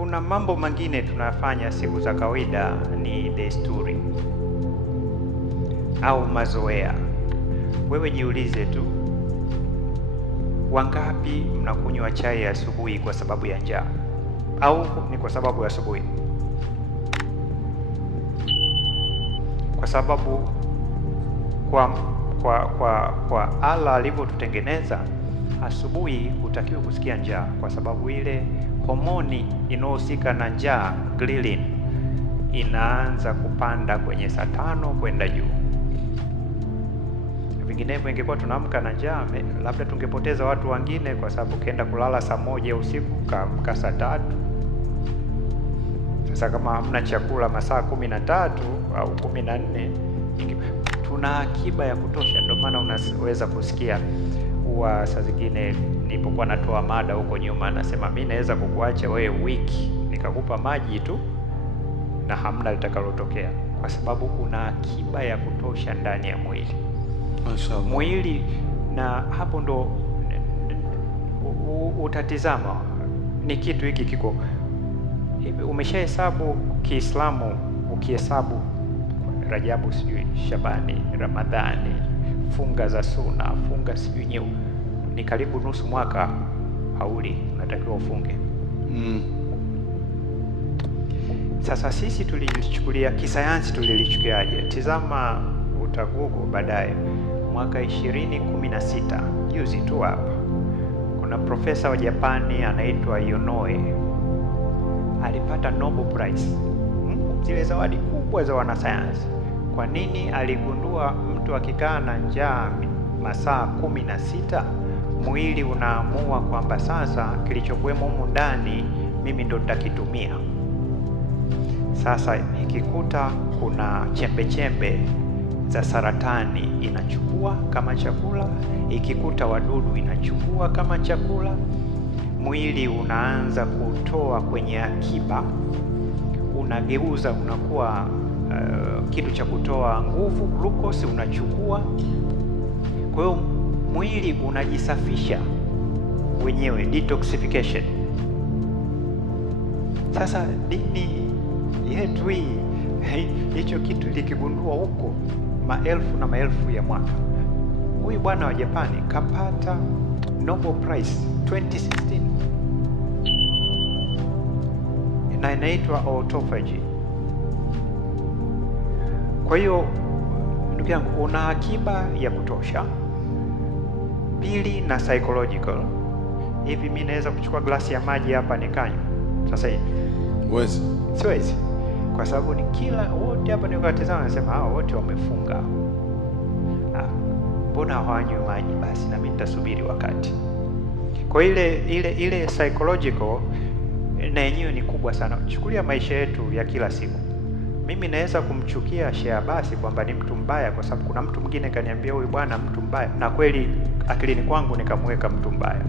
kuna mambo mengine tunafanya siku za kawaida ni desturi au mazoea. Wewe jiulize tu, wangapi mnakunywa chai asubuhi kwa sababu ya njaa au ni kwa sababu ya asubuhi? Kwa sababu kwa Allah alivyotutengeneza, asubuhi hutakiwi kusikia njaa, kwa sababu ile homoni inayohusika na njaa, ghrelin, inaanza kupanda kwenye saa 5 kwenda juu. Vinginevyo ingekuwa tunaamka na njaa, labda tungepoteza watu wengine, kwa sababu ukienda kulala saa 1 usiku kaamka saa 3. Sasa kama hamna chakula masaa 13 au 14, tuna akiba ya kutosha. Ndio maana unaweza kusikia huwa saa zingine nilipokuwa natoa mada huko nyuma, nasema mimi naweza kukuacha wewe wiki nikakupa maji tu na hamna litakalotokea, kwa sababu kuna akiba ya kutosha ndani ya mwili. Mwili, na hapo ndo utatizama ni kitu hiki kiko hivi. Umeshahesabu Kiislamu, ukihesabu Rajabu, sijui Shabani, Ramadhani, funga za suna, funga sijui nyeu, ni karibu nusu mwaka hauli unatakiwa ufunge. Sasa sisi tulilichukulia kisayansi, tulilichukuliaje? Tizama, utagugu baadaye. Mwaka 2016 juzi tu hapa, kuna profesa wa Japani anaitwa Yonoe alipata Nobel Prize, zile zawadi kubwa za wanasayansi. Kwa nini? Aligundua mtu akikaa na njaa masaa 16, mwili unaamua kwamba sasa kilichokuwemo humu ndani mimi ndo nitakitumia. Sasa ikikuta kuna chembe chembe za saratani inachukua kama chakula, ikikuta wadudu inachukua kama chakula. Mwili unaanza kutoa kwenye akiba, unageuza, unakuwa kitu cha kutoa nguvu, glucose unachukua. Kwa hiyo mwili unajisafisha wenyewe, detoxification. Sasa dini yetu hii hicho kitu likigundua huko maelfu na maelfu ya mwaka. Huyu bwana wa Japani kapata Nobel Prize 2016 na inaitwa autophagy. Kwa hiyo ndugu yangu, una akiba ya kutosha. Pili, na psychological. Hivi mimi naweza kuchukua glasi ya maji hapa nikanywa sasa hivi? Huwezi. Siwezi, kwa sababu ni kila wote hapa nikatazama nasema hao wote wamefunga. Mbona hawanywi maji? Basi na mimi nitasubiri wakati. Kwa ile psychological na yenyewe ni kubwa sana. Chukulia maisha yetu ya kila siku. Mimi naweza kumchukia Sheabasi kwamba ni mtu mbaya kwa sababu kuna mtu mwingine kaniambia huyu bwana mtu mbaya, na kweli akilini kwangu nikamweka mtu mbaya.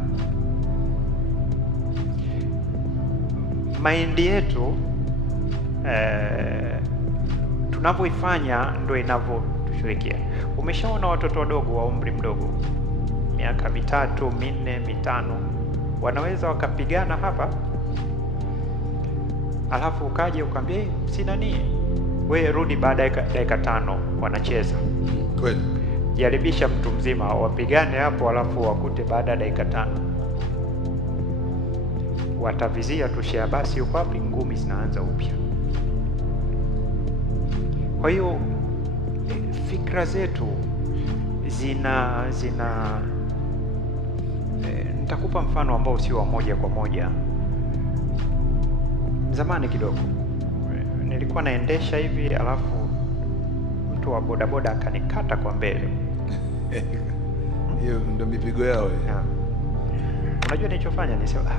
Maindi yetu tunavyoifanya ndio inavyotushirikia. Umeshaona watoto wadogo wa umri mdogo, miaka 3, 4, 5, wanaweza wakapigana hapa, alafu ukaje ukamwambia sina nini, wewe rudi baada ya dakika 5 wanacheza. Kweli. Jaribisha mtu mzima wapigane hapo, alafu wakute baada ya dakika 5 watavizia tu Sheabasi uko wapi, ngumi zinaanza upya. Kwa hiyo fikra zetu zina nitakupa mfano ambao sio wa moja kwa moja. Zamani kidogo nilikuwa naendesha hivi, alafu mtu wa bodaboda akanikata kwa mbele. Hiyo ndio mipigo yao. Unajua nilichofanya? Nisema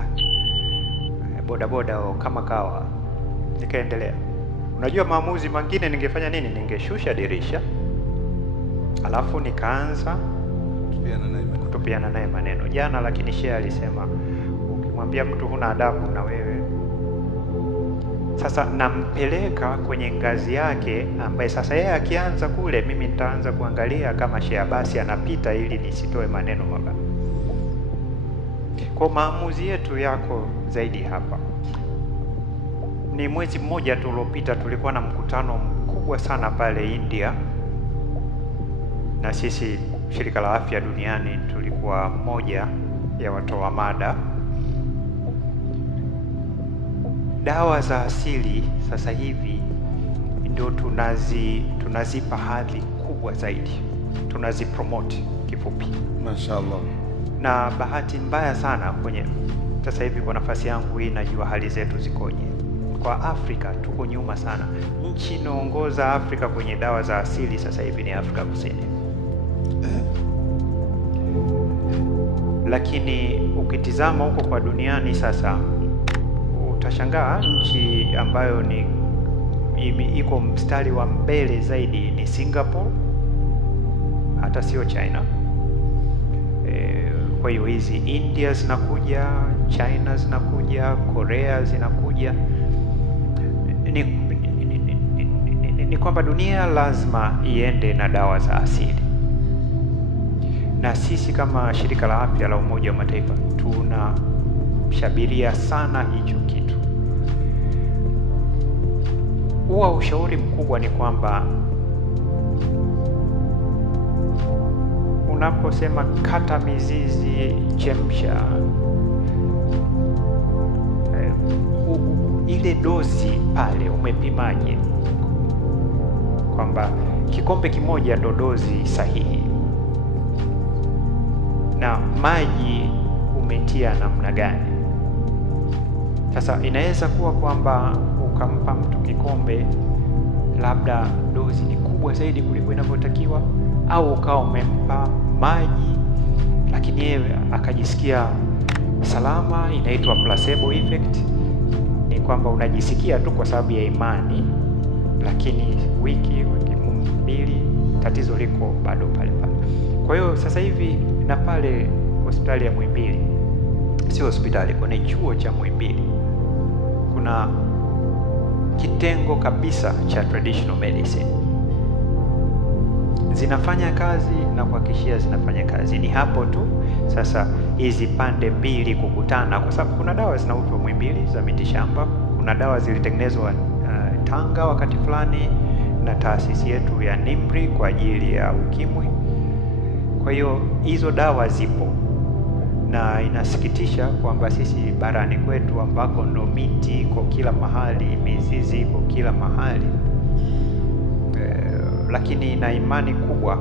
bodaboda kama kawa, nikaendelea. Unajua maamuzi mengine ningefanya nini? Ningeshusha dirisha, alafu nikaanza kutupiana naye maneno. Jana lakini Sheikh alisema ukimwambia mtu huna adabu na wewe. Sasa nampeleka kwenye ngazi yake, ambaye sasa yeye akianza kule, mimi nitaanza kuangalia kama Sheabasi anapita ili nisitoe maneno mabaya. Kwa maamuzi yetu yako zaidi hapa. Ni mwezi mmoja tu uliopita tulikuwa na mkutano mkubwa sana pale India, na sisi shirika la afya duniani tulikuwa moja ya watoa mada. Dawa za asili sasa hivi ndio tunazipa hadhi kubwa zaidi, tunazipromote kifupi. Mashaallah. Na bahati mbaya sana kwenye sasa hivi, kwa nafasi yangu hii najua hali zetu zikoje. Kwa Afrika tuko nyuma sana. Nchi inaongoza Afrika kwenye dawa za asili sasa hivi ni Afrika Kusini. Lakini ukitizama huko kwa duniani sasa, utashangaa nchi ambayo ni iko mstari wa mbele zaidi ni Singapore, hata sio China. Kwa hiyo hizi India zinakuja, China zinakuja, Korea zinakuja. Ni kwamba dunia lazima iende na dawa za asili, na sisi kama shirika la afya la Umoja wa Mataifa tunashabiria sana hicho kitu. Huwa ushauri mkubwa ni kwamba unaposema kata mizizi, chemsha, ile dozi pale umepimaje, kwamba kikombe kimoja ndo dozi sahihi, na maji umetia namna gani? Sasa inaweza kuwa kwamba ukampa mtu kikombe, labda dozi ni kubwa zaidi kuliko inavyotakiwa, au ukawa umempa maji lakini yeye akajisikia salama. Inaitwa placebo effect. Ni kwamba unajisikia tu kwa sababu ya imani, lakini wiki mbili tatizo liko bado pale pale. Kwa hiyo sasa hivi na pale hospitali ya Muhimbili, sio hospitali, kwenye chuo cha Muhimbili kuna kitengo kabisa cha traditional medicine. Zinafanya kazi na kuhakikishia zinafanya kazi. Ni hapo tu sasa hizi pande mbili kukutana, kwa sababu kuna dawa zinauzwa Muhimbili za mitishamba, kuna dawa zilitengenezwa Tanga wakati fulani na taasisi yetu ya NIMRI kwa ajili ya ukimwi. Kwa hiyo hizo dawa zipo, na inasikitisha kwamba sisi barani kwetu ambako ndo miti iko kila mahali, mizizi iko kila mahali, lakini na imani kubwa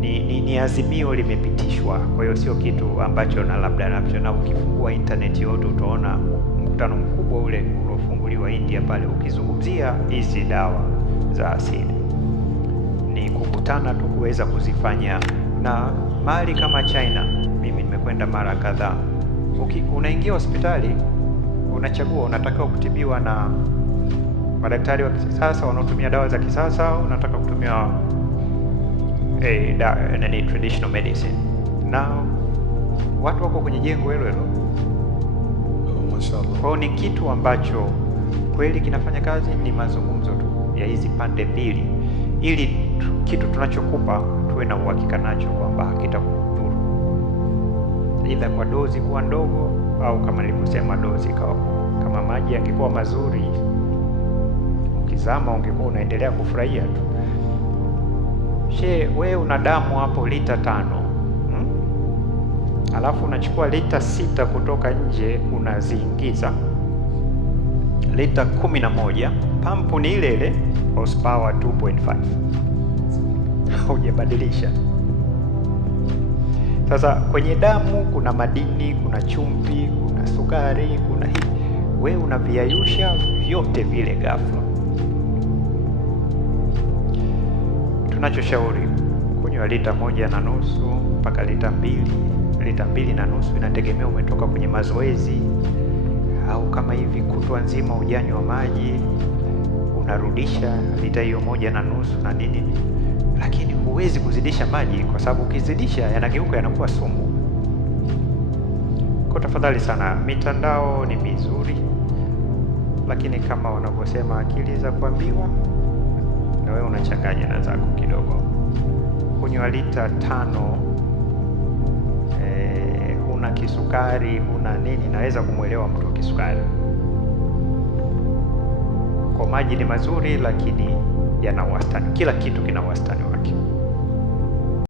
ni azimio limepitishwa. Kwa hiyo sio kitu ambacho na labda na ukifungua internet yote utaona mkutano mkubwa ule uliofunguliwa India pale ukizungumzia hizi dawa za asili. Ni kukutana tu kuweza kuzifanya, na mahali kama China mimi nimekwenda mara kadhaa. Unaingia hospitali, unachagua unataka kutibiwa na madaktari wa kisasa wanaotumia dawa za kisasa, unataka kutumia traditional medicine, na watu wako kwenye jengo hilo hilo. Mashaallah. Kwa hiyo ni kitu ambacho kweli kinafanya kazi. Ni mazungumzo tu ya hizi pande mbili, ili kitu tunachokupa tuwe na uhakika nacho kwamba hakitakudhuru, aidha kwa dozi kuwa ndogo au kama nilivyosema dozi kawa. Kama maji yangekuwa mazuri, ukizama ungekuwa unaendelea kufurahia tu. Wewe una damu hapo lita 5, alafu unachukua lita 6 kutoka nje unaziingiza lita 11. Pampu ni ile ile, horsepower 2.5, hujabadilisha. Sasa kwenye damu kuna madini, kuna chumvi, kuna sukari, kuna hii. Wewe unaviayusha vyote vile ghafla. Tunachoshauri kunywa lita 1.5 mpaka lita 2. Lita 2.5 inategemea umetoka kwenye mazoezi au kama hivi kutwa nzima hujanywa maji, unarudisha lita hiyo 1.5 na nini, lakini huwezi kuzidisha maji, kwa sababu ukizidisha yanageuka yanakuwa sumu. Kwa tafadhali sana, mitandao ni mizuri, lakini kama wanavyosema akili za kuambiwa, na wewe unachanganya na zako kidogo. Kunywa lita 5, huna kisukari, huna nini, naweza kumwelewa mtu wa kisukari, Kwa maji ni mazuri, lakini yana wastani. Kila kitu kina wastani